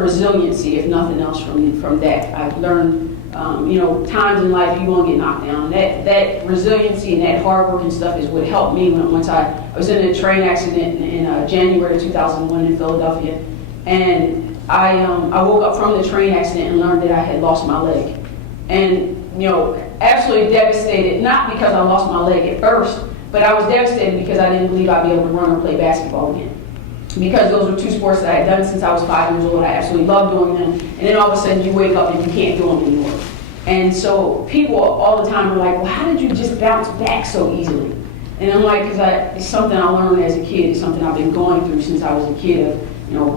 learned resiliency, if nothing else, from that. I've learned, times in life you're going to get knocked down. That resiliency and that hard work and stuff is what helped me once I was in a train accident in January of 2001 in Philadelphia. And I woke up from the train accident and learned that I had lost my leg. And, absolutely devastated, not because I lost my leg at first, but I was devastated because I didn't believe I'd be able to run or play basketball again. Because those were two sports that I had done since I was 5 years old. I absolutely loved doing them. And then all of a sudden you wake up and you can't do them anymore. And so people all the time are like, well, how did you just bounce back so easily? And I'm like, because it's something I learned as a kid. It's something I've been going through since I was a kid.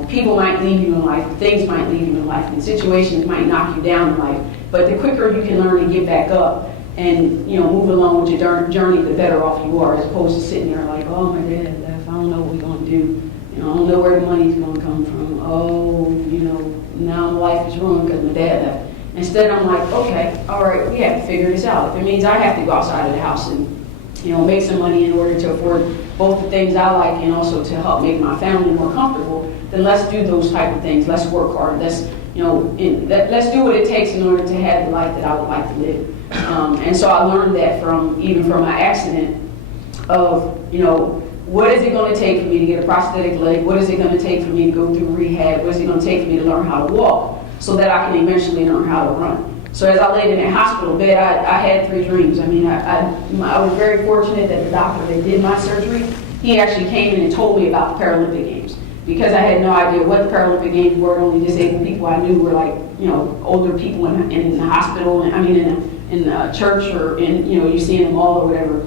People might leave you in life, things might leave you in life, and situations might knock you down in life. But the quicker you can learn to get back up and move along with your journey, the better off you are, as opposed to sitting there like, oh, my dad left, I don't know what we're going to do. I don't know where the money's going to come from. Oh, now my life is ruined because my dad left. Instead, I'm like, okay, all right, we have to figure this out. If it means I have to go outside of the house and make some money in order to afford both the things I like and also to help make my family more comfortable, then let's do those type of things. Let's work hard. Let's do what it takes in order to have the life that I would like to live. And so I learned that from my accident of, what is it going to take for me to get a prosthetic leg? What is it going to take for me to go through rehab? What is it going to take for me to learn how to walk so that I can eventually learn how to run? So as I laid in that hospital bed, I had 3 dreams. I mean, I was very fortunate that the doctor that did my surgery, he actually came in and told me about the Paralympic Games. Because I had no idea what the Paralympic Games were. Only disabled people I knew were like, older people in the hospital, in the church, or you see in the mall or whatever.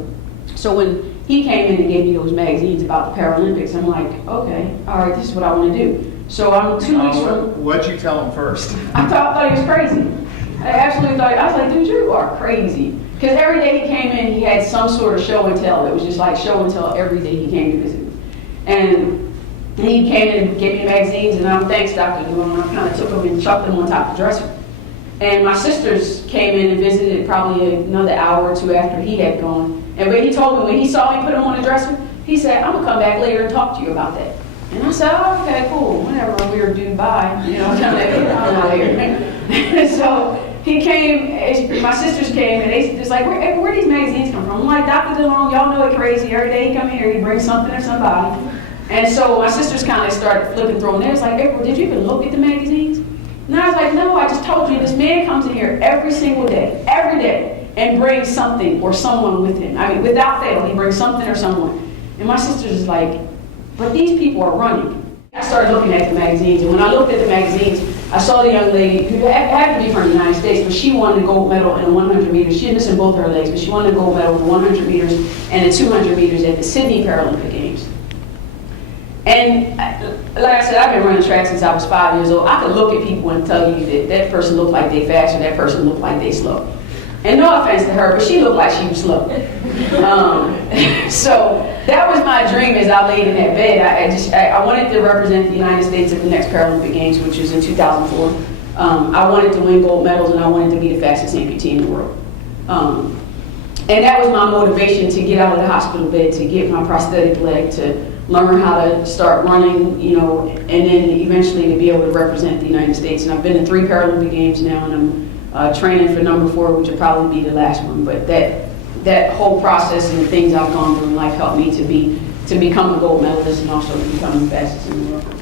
So when he came in and gave me those magazines about the Paralympics, I'm like, okay, all right, this is what I want to do. So I'm 2 weeks from... What'd you tell him first? I thought he was crazy. I absolutely thought, I was like, dude, you are crazy. Because every day he came in, he had some sort of show and tell. It was just like show and tell every day he came to visit me. And he came in and gave me magazines, and I'm thanks, Dr. Newell, and I kind of took them and chucked them on top of the dresser. And my sisters came in and visited probably another hour or 2 after he had gone. But he told me when he saw me put them on the dresser, he said, I'm going to come back later and talk to you about that. And I said, oh, okay, cool, whatever, weird dude, bye. I'm out of here. So he came, my sisters came, and they just like, where these magazines come from? I'm like, Dr. DeLong, y'all know it crazy. Every day he come here, he brings something or somebody. And so my sisters kind of started flipping through them. They was like, April, did you even look at the magazines? And I was like, no, I just told you, this man comes in here every single day, and brings something or someone with him. I mean, without fail, he brings something or someone. And my sisters is like, but these people are running. I started looking at the magazines, and when I looked at the magazines, I saw the young lady who had to be from the United States, but she won the gold medal in the 100 meters. She had missing both her legs, but she won the gold medal in the 100 meters and the 200 meters at the Sydney Paralympic Games. And like I said, I've been running track since I was 5 years old. I could look at people and tell you that person looked like they fast or that person looked like they slow. And no offense to her, but she looked like she was slow. So that was my dream as I laid in that bed. I wanted to represent the United States at the next Paralympic Games, which was in 2004. I wanted to win gold medals, and I wanted to be the fastest amputee in the world. And that was my motivation to get out of the hospital bed, to get my prosthetic leg, to learn how to start running, and then eventually to be able to represent the United States. And I've been in 3 Paralympic Games now, and I'm training for number 4, which will probably be the last one. But that whole process and the things I've gone through in life helped me to become a gold medalist and also to become the fastest in the world.